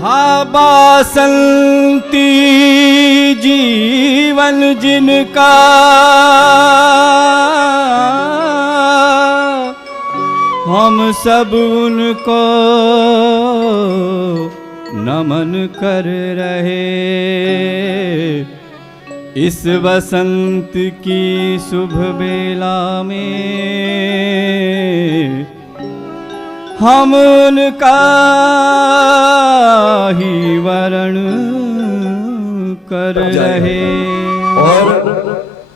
था बासंती जीवन जिनका, हम सब उनको नमन कर रहे। इस वसंत की शुभ बेला में हम उनका ही वरण कर रहे। और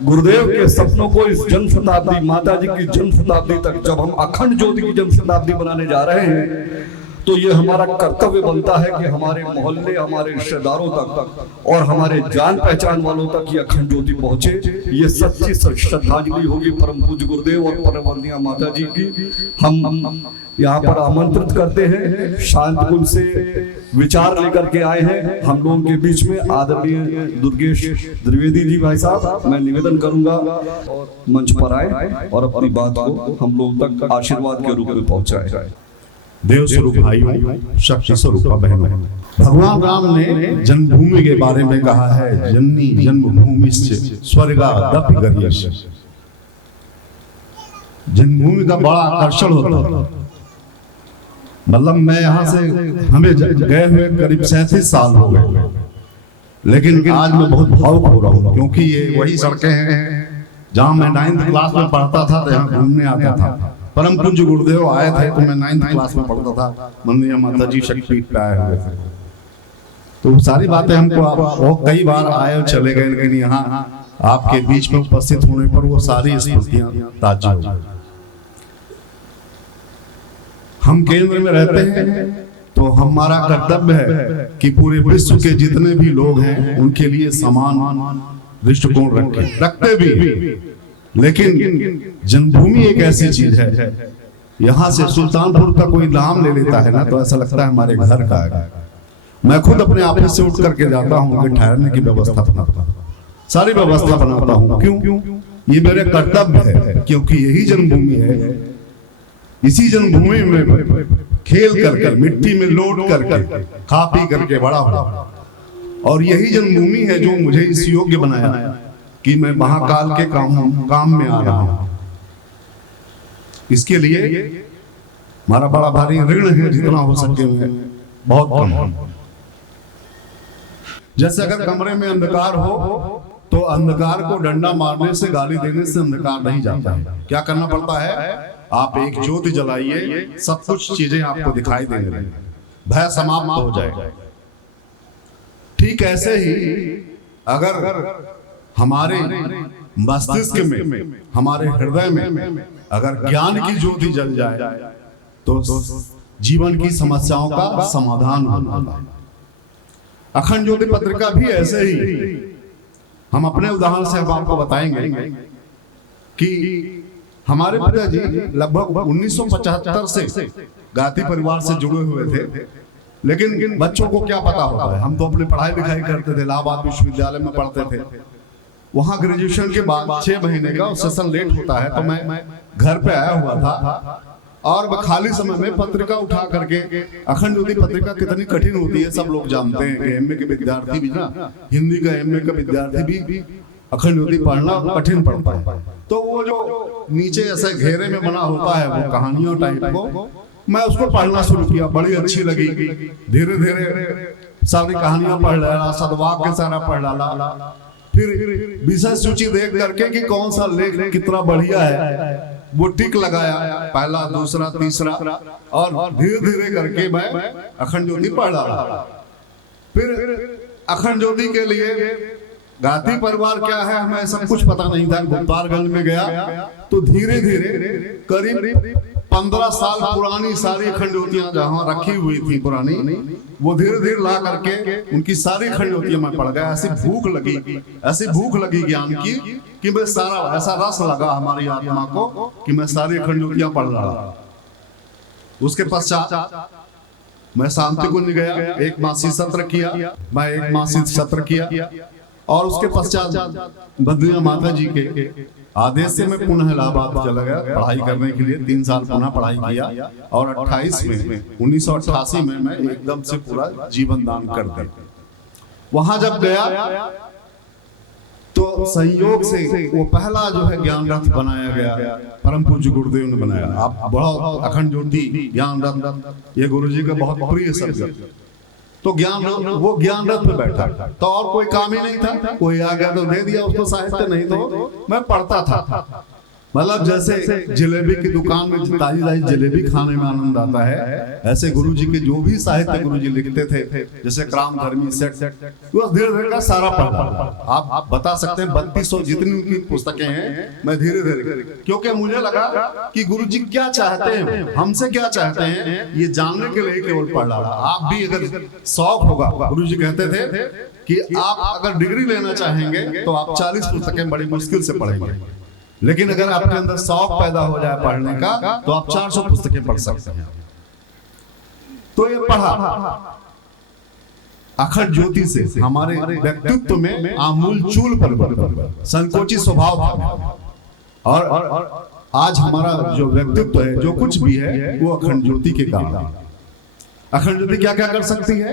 गुरुदेव के सपनों को इस जन्म शताब्दी, माता जी की जन्म शताब्दी तक जब हम अखंड ज्योति की जन्म शताब्दी बनाने जा रहे हैं, तो ये हमारा कर्तव्य बनता है कि हमारे मोहल्ले, हमारे रिश्तेदारों तक और हमारे जान पहचान वालों तक ये अखंड ज्योति पहुंचे। ये सच्ची श्रद्धांजलि होगी परम पूज्य गुरुदेव और परम वंदनीय माता जी की। हम यहाँ पर आमंत्रित करते हैं, शांत कुंज से विचार लेकर के आए हैं हम लोगों के बीच में आदरणीय दुर्गेश द्विवेदी जी भाई साहब। मैं निवेदन करूंगा मंच पर आए और अपनी बात को हम लोगों तक आशीर्वाद के रूप में पहुंचाए। देव स्वरूप भाइयों, शक्ति स्वरूप बहनों, भगवान राम ने जन्मभूमि के बारे में कहा है, जननी जन्मभूमि स्वर्गादपि गरीयसी। जन्मभूमि का बड़ा आकर्षण होता है। मतलब मैं यहाँ से हमें गए हुए करीब 37 साल हो गए, लेकिन आज मैं बहुत भावुक हो रहा हूँ, क्योंकि ये वही सड़कें हैं जहाँ मैं 9th क्लास में पढ़ता था, यहाँ घूमने आता था। परम पूज्य गुरुदेव आए थे तो मैं 9th क्लास में पढ़ता था, वंदनीय माता जी शक्तिपीठ पे आए हुए थे। तो सारी बातें हमको बहुत कई बार आए और चले गए, लेकिन यहाँ आपके बीच में उपस्थित होने पर वो सारी स्मृतियां ताजा हो गई। हम केंद्र में रहते हैं तो हमारा कर्तव्य है कि पूरे विश्व के जितने भी लोग हैं उनके लिए समान दृष्टिकोण रखते भी। लेकिन जन्मभूमि एक ऐसी चीज है, यहाँ से सुल्तानपुर तक कोई नाम ले लेता है ना तो ऐसा लगता है हमारे घर का है। मैं खुद अपने ऑफिस से उठ करके जाता हूँ कि ठहरने की व्यवस्था बनाता हूँ, सारी व्यवस्था बनाता हूँ। क्यों? ये मेरे कर्तव्य है, क्योंकि यही जन्मभूमि है। इसी जन्मभूमि में खेल करके, मिट्टी में लोट करके, खा पी करके बड़ा हुआ, और यही जन्मभूमि है जो मुझे इस योग्य बनाया कि मैं महाकाल के काम में आ रहा हूं। इसके लिए हमारा बड़ा भारी ऋण है, जितना हो सके बहुत कम। जैसे अगर कमरे में अंधकार हो तो अंधकार को डंडा मारने से, गाली देने से अंधकार नहीं जाता है। क्या करना पड़ता है? आप एक ज्योति जलाइए, सब कुछ चीजें आपको दिखाई देंगे, भय समाप्त हो जाएगा। ठीक ऐसे ही अगर हमारे मस्तिष्क में, हमारे हृदय में अगर ज्ञान की ज्योति जल जाए तो जीवन की समस्याओं का समाधान होगा। अखंड ज्योति पत्रिका भी ऐसे ही, हम अपने उदाहरण से आपको बताएंगे कि हमारे पिताजी लगभग 1975 से गाती परिवार से जुड़े हुए थे, लेकिन बच्चों को क्या पता होता है। हम तो अपनी पढ़ाई लिखाई करते थे, इलाहाबाद विश्वविद्यालय में पढ़ते थे। वहां ग्रेजुएशन के बाद 6 महीने का सेशन लेट होता है, तो मैं घर पे आया हुआ था और मैं खाली समय में पत्रिका उठा करके, अखंड ज्योति पत्रिका कितनी कठिन होती है सब लोग जानते हैं। एमए के विद्यार्थी भी ना, हिंदी का एमए का विद्यार्थी भी अखंड ज्योति पढ़ना कठिन पड़ता है। तो वो जो नीचे ऐसे घेरे में बना होता है, वो कहानियों टाइप को, मैं उसको पढ़ना शुरू किया, बड़ी अच्छी लगी। धीरे धीरे सारी कहानियां पढ़ डाला, सदवाक्य सारा पढ़ डाला, फिर विषय सूची देख करके कि कौन सा लेख कितना बढ़िया है वो टिक लगाया, पहला, दूसरा, तीसरा, और धीरे धीरे करके मैं अखंड ज्योति पढ़ डाला। फिर अखंड ज्योति के लिए गाती परिवार क्या है हमें सब कुछ पता नहीं था। गोपालगंज में गया तो धीरे धीरे करीब 15 साल पुरानी सारी अखंड ज्योतियां जहाँ रखी हुई थी पुरानी, वो धीरे धीरे ला करके उनकी सारी अखंड ज्योतियां मैं पढ़ गया। ऐसी भूख लगी ज्ञान की कि मैं सारा, ऐसा रस लगा हमारी आत्मा को कि मैं सारी अखंड ज्योतियां पढ़ रहा। उसके पश्चात मैं शांति कुंज गया, एक मासिक सत्र किया, और उसके पश्चात बद्रिया माता जी के आदेश से मैं पुनः इलाहाबाद चला गया पढ़ाई करने के लिए। 3 साल पुनः पढ़ाई किया और 1988 में मैं एकदम से पूरा जीवन दान कर दिया। वहां जब गया तो संयोग से वो पहला जो है ज्ञान रथ बनाया गया, परम पूज्य गुरुदेव ने बनाया। आप बड़ा अखंड ज्योति ज्ञान रथ ये गुरु जी का बहुत प्रिय सब्जेक्ट। तो वो ज्ञान रथ पे बैठा तो और कोई काम ही नहीं था, कोई आ गया तो दे दिया उसको साहित्य, नहीं तो मैं पढ़ता था। मतलब जैसे जलेबी की दुकान में ताजी ताजी जलेबी खाने में आनंद आता है, ऐसे गुरु जी के जो भी साहित्य गुरु जी लिखते थे, जैसे क्राम धर्मी सेट वो धीरे धीरे का सारा पढ़ा। आप बता सकते हैं 3200 जितनी उनकी पुस्तकें हैं, मैं धीरे धीरे, क्योंकि मुझे लगा कि गुरु जी क्या चाहते हैं, हमसे क्या चाहते हैं, ये जानने के लिए केवल पढ़ रहा। आप भी अगर शौक होगा, गुरु जी कहते थे कि आप अगर डिग्री लेना चाहेंगे तो आप 40 पुस्तकें बड़ी मुश्किल से पढ़ेंगे, लेकिन अगर आपके अंदर शौक पैदा हो जाए पढ़ने का तो आप 400 पुस्तकें पढ़ सकते हैं। तो ये पढ़ा अखंड ज्योति से हमारे व्यक्तित्व में आमूल चूल परिवर्तन, संकोची स्वभाव था। और आज हमारा जो व्यक्तित्व है, जो कुछ भी है, वो अखंड ज्योति के कारण। अखंड ज्योति क्या क्या कर सकती है?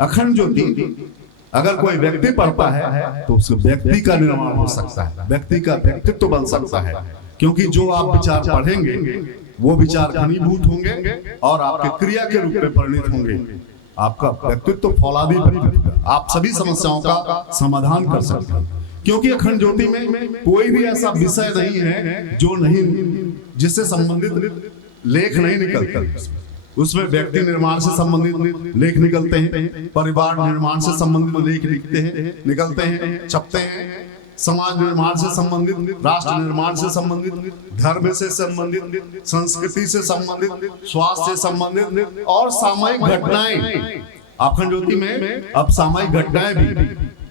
अखंड ज्योति अगर कोई व्यक्ति पढ़ता है तो उस व्यक्ति का निर्माण हो सकता है, व्यक्ति का व्यक्तित्व बन सकता है, क्योंकि जो आप विचार पढ़ेंगे वो विचार घनीभूत होंगे और आपके क्रिया के रूप में परिणित होंगे। आपका व्यक्तित्व फौलादी बनेगा, आप सभी समस्याओं का समाधान कर सकते हैं, क्योंकि अखंड ज्योति में कोई भी ऐसा विषय नहीं है जो नहीं, जिससे संबंधित लेख नहीं निकलता। उसमें व्यक्ति निर्माण से संबंधित लेख निकलते हैं, परिवार निर्माण से संबंधित लेख निकलते हैं, छपते हैं, समाज निर्माण से संबंधित, राष्ट्र निर्माण से संबंधित, धर्म से संबंधित, संस्कृति से संबंधित, स्वास्थ्य से संबंधित और सामायिक घटनाएं। अखंड ज्योति में अब सामायिक घटनाएं भी,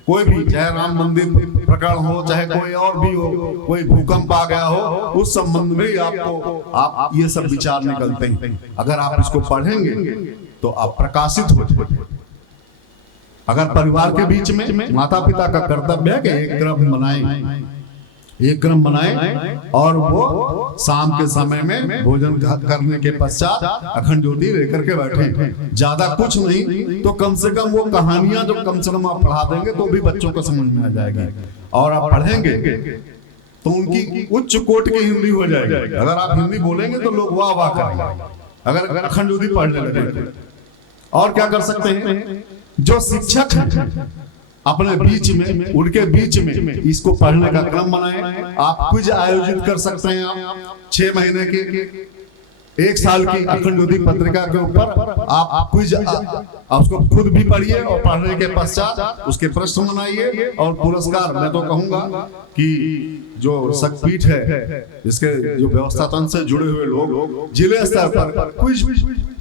कोई भी, चाहे राम मंदिर प्रकरण हो, चाहे कोई और भी हो, कोई भूकंप आ गया हो, उस संबंध में आप ये सब विचार निकलते हैं। अगर आप इसको पढ़ेंगे तो आप प्रकाशित हो जाएंगे। अगर परिवार के बीच में माता पिता का कर्तव्य है कि एक क्रम बनाए और वो शाम के समय में भोजन करने के पश्चात अखंड ज्योति लेकर के बैठे। ज्यादा कुछ नहीं तो कम से कम वो कहानियां जो कम से कम आप पढ़ा देंगे तो भी बच्चों को समझ में आ जाएगी, और आप पढ़ेंगे तो उनकी उच्च कोटि की हिंदी हो जाएगी। अगर आप हिंदी बोलेंगे तो लोग वाह वाह करेंगे, अगर अखंड ज्योति पढ़ने लगे। और क्या कर सकते हैं? जो शिक्षक हैं अपने बीच में, उनके बीच में इसको पढ़ने का क्रम बनाए। आप क्विज आयोजित कर सकते हैं, आप 6 महीने की, 1 साल की अखंड ज्योति पत्रिका के ऊपर आप क्विज, उसको खुद भी पढ़िए और पढ़ने के पश्चात उसके प्रश्न बनाइए और पुरस्कार। मैं तो कहूंगा कि जो शक्तिपीठ है, इसके जो व्यवस्था तंत्र से जुड़े हुए लोग जिले स्तर पर क्विज,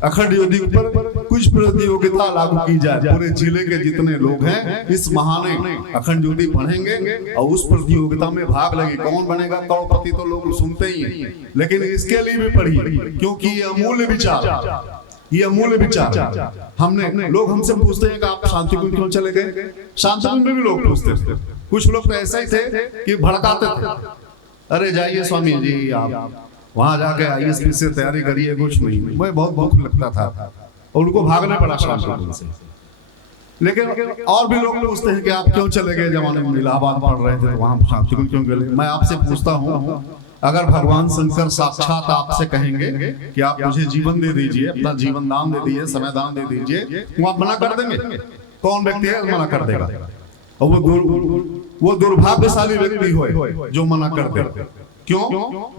अखंड ज्योति पर कुछ प्रतियोगिता लागू की जाए। पूरे जिले के जितने लोग हैं इस बहाने अखंड ज्योति पढ़ेंगे और उस प्रतियोगिता में भाग लेंगे। कौन बनेगा करोड़पति तो लोग सुनते ही हैं, लेकिन इसके लिए भी पढ़िए, क्योंकि ये अमूल्य विचार, ये अमूल्य विचार। लोग हमसे पूछते हैं कि आप शांतिकुंज क्यों चले गए? शांतिकुंज में भी लोग पूछते थे, कुछ लोग तो ऐसे ही थे कि भड़काते थे, अरे जाइए स्वामी जी आप वहां जाके ISP से तैयारी करिए, कुछ नहीं। मुझे बहुत दुख लगता था और उनको भागना पड़ा शांतिकुंज से। लेकिन और भी लोग पूछते हैं कि आप क्यों चले गए, जमाने में इलाहाबाद पढ़ रहे थे वहां शांतिकुंज क्यों गए? मैं आपसे पूछता हूँ, अगर भगवान शंकर साक्षात आपसे कहेंगे कि आप मुझे जीवन दे दीजिए, अपना जीवन दान दे दीजिए, समय दान दे दीजिए, तो आप मना कर देंगे? कौन व्यक्ति है मना कर देगा? और वो दुर्भाग्यशाली व्यक्ति हो जो मना कर दे। क्यों?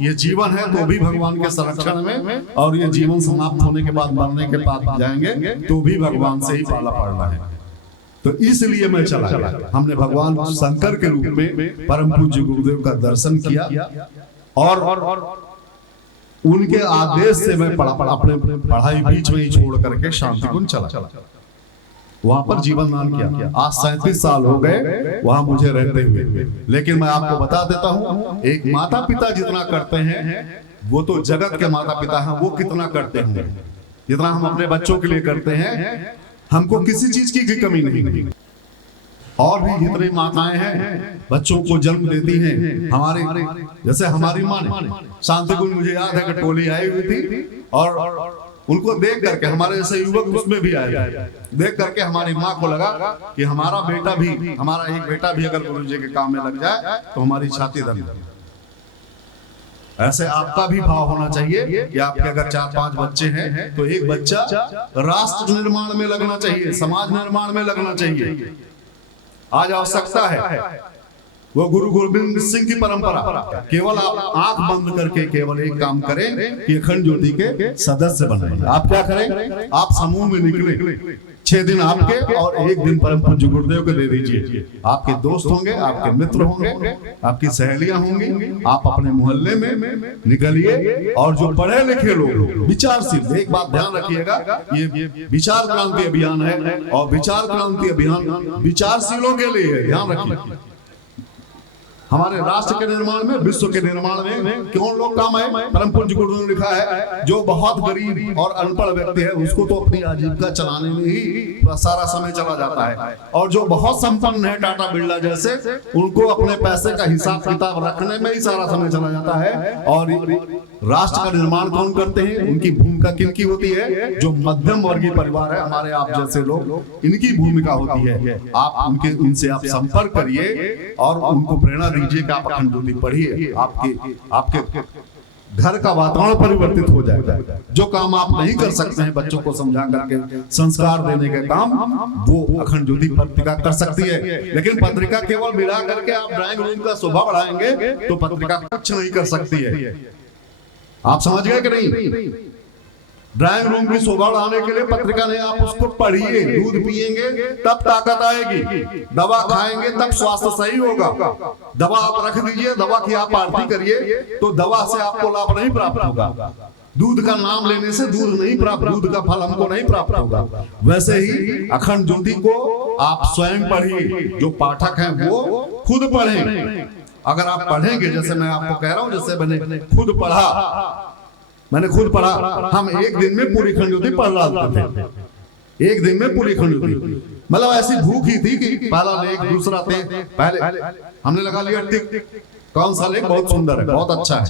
ये जीवन है तो भी भगवान के संरक्षण में, और ये जीवन समाप्त होने के बाद, मरने के बाद जाएंगे तो भी भगवान से ही पाला पड़ना है। तो इसलिए मैं चला गया। हमने भगवान शंकर के रूप में परम पूज्य गुरुदेव का दर्शन किया और उनके आदेश से मैं अपने पढ़ाई बीच में ही छोड़ करके शांतिकुंज चला, वहां पर जीवन दान किया। आज 37 साल हो गए वहां मुझे रहते हुए। लेकिन मैं आपको बता देता हूं, एक माता पिता जितना करते हैं वो तो जगत के माता पिता हैं, वो कितना करते होंगे जितना हम अपने बच्चों के लिए करते हैं। हमको किसी चीज की कमी नहीं। और भी जितनी माताएं हैं बच्चों को जन्म देती हैं, हमारे जैसे हमारी माँ ने शांति कुंज, मुझे याद है कि टोली आई हुई थी और उनको देख करके हमारे जैसे युवक उसमें भी आए, देख करके हमारी माँ को लगा कि हमारा बेटा भी, हमारा एक बेटा भी अगर गुरु जी के काम में लग जाए तो हमारी छाती दब जाए। ऐसे आपका भी भाव होना चाहिए कि आपके अगर 4-5 बच्चे हैं तो एक बच्चा राष्ट्र निर्माण में लगना चाहिए, समाज निर्माण में लगना चाहिए। आज आवश्यकता है वो गुरु गोविंद सिंह की परंपरा, केवल आप आंख बंद करके केवल एक काम करें कि अखंड ज्योति के सदस्य बने। आप क्या करें, आप समूह में निकले, 6 दिन आपके और 1 दिन परम पूज्य गुरुदेव को दे दीजिए। आपके दोस्त होंगे, आपके मित्र होंगे, आपकी सहेलियां होंगी, आप अपने मोहल्ले में निकलिए और जो पढ़े लिखे लोग विचारशील, एक बात ध्यान रखिएगा, ये विचार क्रांति अभियान है और विचार क्रांति अभियान विचारशीलों के लिए है, ध्यान रखिए। हमारे राष्ट्र के निर्माण में, विश्व के निर्माण में कौन लोग काम आए? परम पूज्य गुरुदेव ने लिखा है जो बहुत गरीब और अनपढ़ व्यक्ति है उसको तो अपनी आजीविका चलाने में ही सारा समय चला जाता है, और जो बहुत संपन्न है टाटा बिरला जैसे, उनको अपने पैसे का हिसाब किताब रखने में ही सारा समय चला जाता है। और राष्ट्र का निर्माण कौन करते हैं, उनकी भूमिका किनकी होती है? जो मध्यम वर्गीय परिवार है, हमारे आप जैसे लोग, इनकी भूमिका होती है। आप उनसे आप संपर्क करिए और उनको प्रेरणा दीजिए कि आप अखंड ज्योति पढ़िए, आपके घर का वातावरण परिवर्तित हो जाएगा। जो काम आप नहीं कर सकते हैं बच्चों को समझा करके संस्कार देने के काम, वो अखंड ज्योति पत्रिका कर सकती है। लेकिन पत्रिका केवल मिला करके आप ड्राइंग रूम का शोभा बढ़ाएंगे तो पत्रिका कुछ नहीं कर सकती है। आप समझ गए कि नहीं? ड्राइंग रूम की शोभा बढ़ाने के लिए पत्रिका नहीं, आप उसको पढ़िए, दूध पिएंगे तब ताकत आएगी, दवा खाएंगे तब स्वास्थ्य सही होगा। दवा आप रख दीजिए, दवा की आप आरती करिए तो दवा से आपको लाभ नहीं प्राप्त होगा। दूध का नाम लेने से दूध नहीं प्राप्त, दूध का फल हमको नहीं प्राप्त होगा। वैसे ही अखंड ज्योति को आप स्वयं पढ़िए, जो पाठक हैं वो खुद पढ़ें। अगर आप पढ़ेंगे, जैसे मैं आपको कह रहा हूं, जैसे मैंने खुद पढ़ा, हम एक दिन में पूरी अखंड ज्योति पढ़ डालते थे, एक दिन में पूरी अखंड ज्योति। मतलब ऐसी भूख ही थी कि पहला लेख, दूसरा थे, पहले हमने लगा लिया टिक, कौन सा लेख बहुत सुंदर है, बहुत अच्छा है।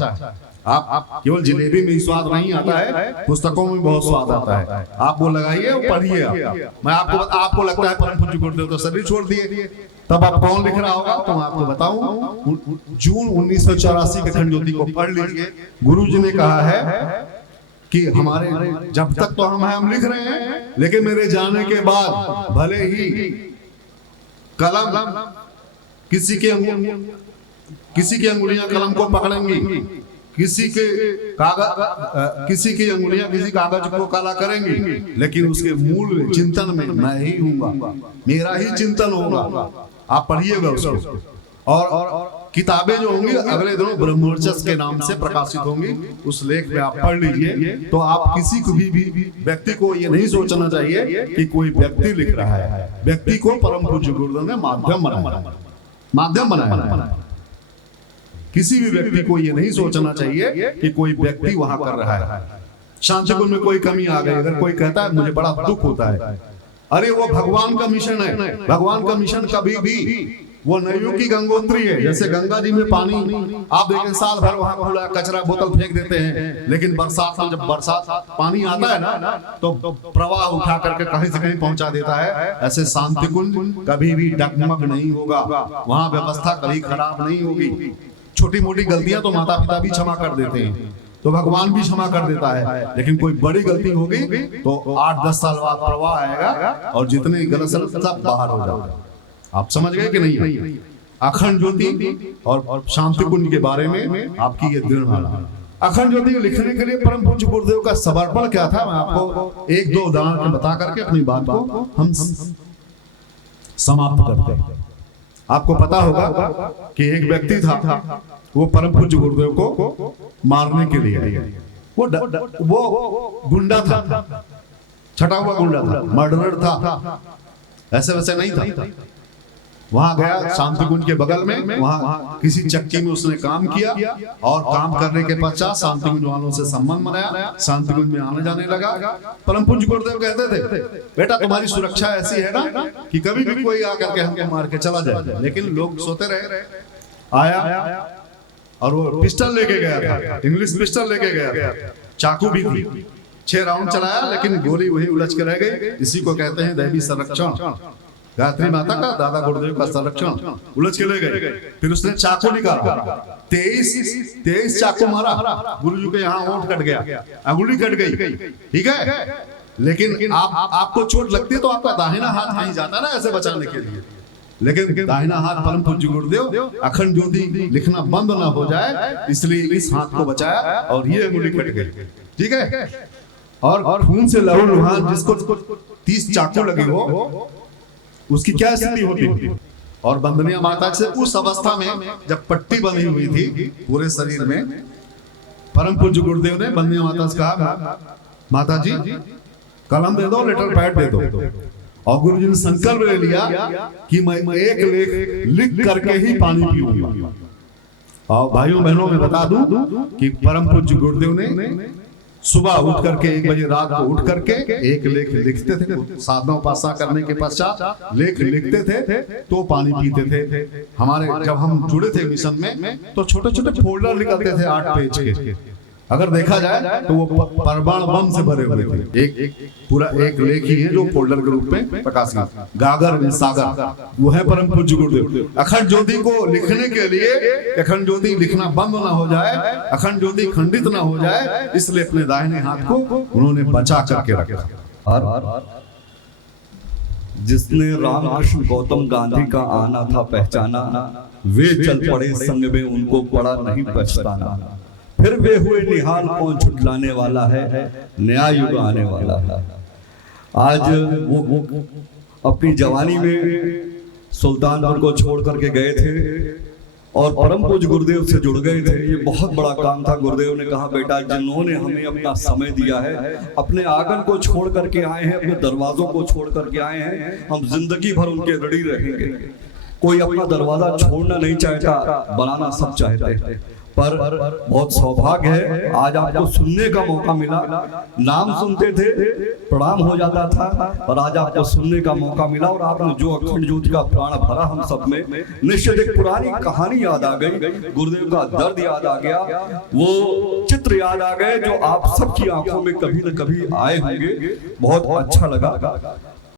आप केवल जिलेबी में ही स्वाद नहीं आता है, पुस्तकों में बहुत स्वाद आता है। आप वो लगाइए और पढ़िए। मैं आपको लगता है परम पूज्य गुरुदेव तो सभी छोड़ दिए, तब आप कौन लिख रहा होगा तो मैं आपको बताऊं। जून 1984 के अखंड ज्योति को पढ़ लीजिए। गुरु जी ने कहा है कि हमारे जब तक तो हम लिख रहे हैं, लेकिन मेरे जाने के बाद भले ही कलम किसी की अंगुलियां कलम को पकड़ेंगी, किसी की अंगुलियां किसी कागज को काला करेंगी, लेकिन उसके मूल चिंतन में मैं ही हूँगा, मेरा ही चिंतन होगा। आप पढ़िएगा उसको। और किताबें जो होंगी अगले दिनों ब्रह्मवर्चस्व के नाम से प्रकाशित होंगी, उस लेख में आप पढ़ लीजिए। तो आप किसी को भी व्यक्ति को ये नहीं सोचना चाहिए कि कोई व्यक्ति लिख रहा है। व्यक्ति को परम पूज्य गुरुदेव ने माध्यम बनाया। किसी भी व्यक्ति को ये नहीं सोचना चाहिए कि कोई व्यक्ति वहां कर रहा है। शांति कुंज में कोई कमी आ गई, अगर कोई कहता है मुझे बड़ा दुख होता है, अरे वो भगवान का मिशन है। भगवान का मिशन कभी भी वो नदियों की गंगोत्री है। जैसे गंगा जी में पानी आप देखें साल भर वहां कूड़ा कचरा बोतल फेंक देते हैं, लेकिन बरसात में जब पानी आता है ना तो प्रवाह उठा करके कहीं से कहीं पहुंचा देता है। ऐसे शांति कुंज कभी भी डगमग नहीं होगा, वहां व्यवस्था कभी खराब नहीं होगी। छोटी मोटी गलतियां तो माता पिता भी क्षमा कर देते हैं, तो भगवान भी क्षमा कर देता है, लेकिन कोई बड़ी गलती होगी तो 8-10 साल बाद प्रवाह आएगा और जितने गलत सब बाहर हो जाएगा। आप समझ गए कि नहीं? अखंड ज्योति और शांति कुंज के बारे में आपकी ये दृढ़ धारणा। अखंड ज्योति लिखने के लिए परम पूज्य गुरुदेव का समर्पण क्या था, मैं आपको 1-2 उदाहरण बता करके अपनी बात को हम समाप्त करते हैं। आपको पता होगा कि एक व्यक्ति था, वो परम पूज्य गुरुदेव को मारने के लिए, वो गुंडा था, छटा हुआ गुंडा था, मर्डरर था, ऐसे वैसे नहीं था। वहां गया शांति कुंज के बगल में, वहां किसी चक्की में उसने काम किया और काम करने के पश्चात शांति कुंज वालों से संबंध बनाया, शांति कुंज में आने जाने लगा। परम पूज्य गुरुदेव कहते थे, बेटा तुम्हारी सुरक्षा ऐसी है ना कि कभी भी कोई आकर के हमको मार के चला जाए। लेकिन लोग सोते रहे। आया और वो पिस्टल लेके गया था, इंग्लिश पिस्टल लेके गया था, चाकू भी थी। 6 राउंड चलाया लेकिन गोली वही उलझ के रह गई। इसी को कहते हैं दैवी संरक्षण। गायत्री माता का, दादा गुरुदेव का संरक्षण उलझ के ले गए। फिर उसने चाकू निकाला, 23 चाकू मारा। गुरु जी के यहाँ होंठ कट गया, अंगुली कट गई, ठीक है। लेकिन आपको चोट लगती है तो आपका दाहिना हाथ कहीं जाता ना ऐसे बचाने के लिए, लेकिन दाहिना हाथ परम पूज्य गुरुदेव अखंड ज्योति लिखना बंद ना हो जाए इसलिए इस हाथ को बचाया और ये अंगुली कट गई, ठीक है। और खून से लहूलुहान जिसको 30 चाकू लगे हो उसकी क्या स्थिति होती। और बंदनिया माता से उस अवस्था में जब पट्टी बनी हुई थी पूरे शरीर में, परम पूज्य गुरुदेव ने बंदनिया माता से कहा, माता जी कलम दे दो, लेटर पैड दे दो। और गुरु जी ने संकल्प ले लिया कि मैं एक लेख लिख करके ही पानी पीऊंगा। और भाइयों बहनों में बता दूं कि परम पूज्य गुरुदेव ने सुबह उठ करके 1 बजे रात को उठ करके एक लेख लिखते थे। साधना उपासना करने के पश्चात लेख लिखते थे तो पानी पीते थे। हमारे जब हम जुड़े थे मिशन में तो छोटे छोटे फोल्डर निकलते थे 8 पेज के। अगर देखा जाए तो वो परमाण बम से भरे हुए थे। एक पूरा एक लेख ही है जो फोल्डर के रूप में प्रकाशित। गागर में सागर वो है परम पूज्य गुरुदेव। अखंड ज्योति को लिखने के लिए, अखंड ज्योति लिखना बंद ना हो जाए, अखंड ज्योति खंडित ना हो जाए, इसलिए अपने दाहिने हाथ को उन्होंने बचा करके रखा। और जिसने रामकृष्ण गौतम गांधी का आना था पहचाना, वे चल पड़े संग में, उनको पड़ा नहीं पछताना। फिर वे हुए निहाल, कौन छुटलाने वाला है, नया युग आने वाला है। आज वो अपनी जवानी में सुल्तानपुर को छोड़ करके गए थे और परम पूज्य गुरुदेव से जुड़ गए थे। ये बहुत बड़ा काम था। गुरुदेव ने कहा, बेटा जिन्होंने हमें अपना समय दिया है, अपने आंगन को छोड़ करके आए हैं, अपने दरवाजों को छोड़ करके आए हैं, हम जिंदगी भर उनके ऋणी रहेंगे। कोई अपना दरवाजा छोड़ना नहीं चाहता, बनाना सब चाहते हैं। पर बहुत सौभाग्य है आज आपको सुनने का मौका मिला। नाम सुनते थे प्रणाम हो जाता था, और आज आपको सुनने का मौका मिला। और आपने जो अखंड ज्योति का प्राण भरा हम सब में, निश्चित एक पुरानी कहानी याद आ गई, गुरुदेव का दर्द याद आ गया, वो चित्र याद आ गए जो आप सबकी आंखों में कभी न कभी आए होंगे। बहुत अच्छा लगा।